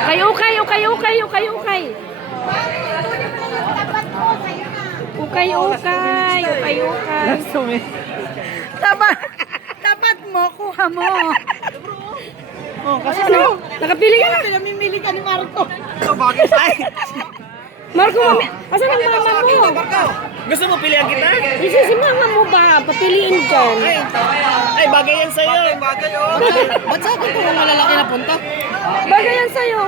Ukay, ukay, ukay, ukay, ukay, ukay. Ukay, ukay, ukay, ukay. Tapat mo, kuha mo. Oh, kasi Ano? Nakapili ka na. pinamimili ka ni Marco. Marco, asan ang mama mo? Gusto mo pilihan kita? Si mama mo ba? Papiliin dyan. Ay, bagay yan sa'yo. Bagay, oh. Ba't sa akin kung malalaki na punta? Bagay yan sa'yo.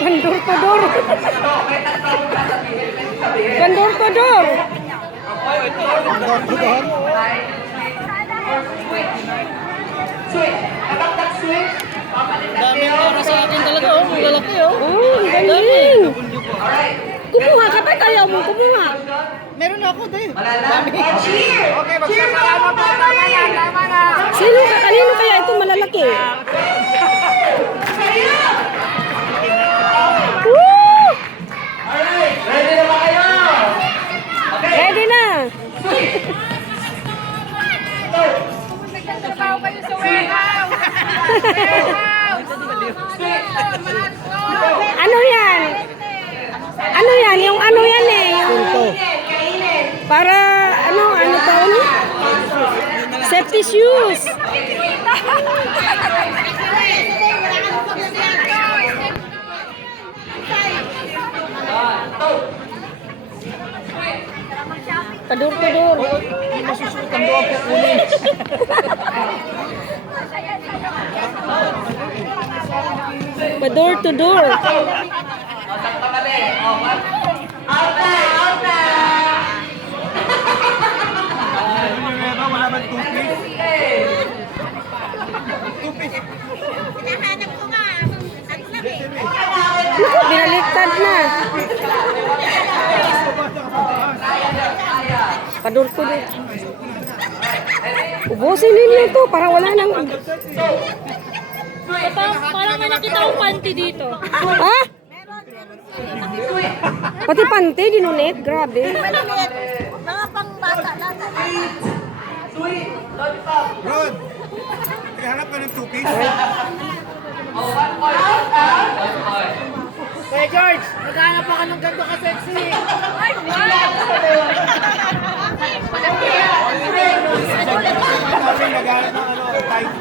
Bandor-todor. Bandor-todor. Daming oras sa akin talaga, oh. Ang lalaki, oh. Oh, ang galing. Kumuha ka ba? Ayaw mo kumuha. Meron ako, din. Okay, magsasarama po. Tama na, tama na. Kanino kaya ito malalaki? Woo! Ready na ba kayo? Ready na. Ano yan? Ano yan? Yung ano yan eh? Yung, para ano to? Safety shoes. Tadur-tadur. Masusukan doon po kunin. Door to door. Wala ba toothpaste? Hinahanap ko nga. Ang laki. Naku, binaliktad na. Padur-tudur. Ubusin ninyo ito para wala nang... Parang may nakita akong panty dito. Ha? Pati pante, dinunit. Grabe. Maliliit. Mga pangbata lang. Rod, naghanap ka ng toothpaste? Hey, George, naghanap pa ka ng ganito ka-sexy. Ay, wow! Naghanap ng tight.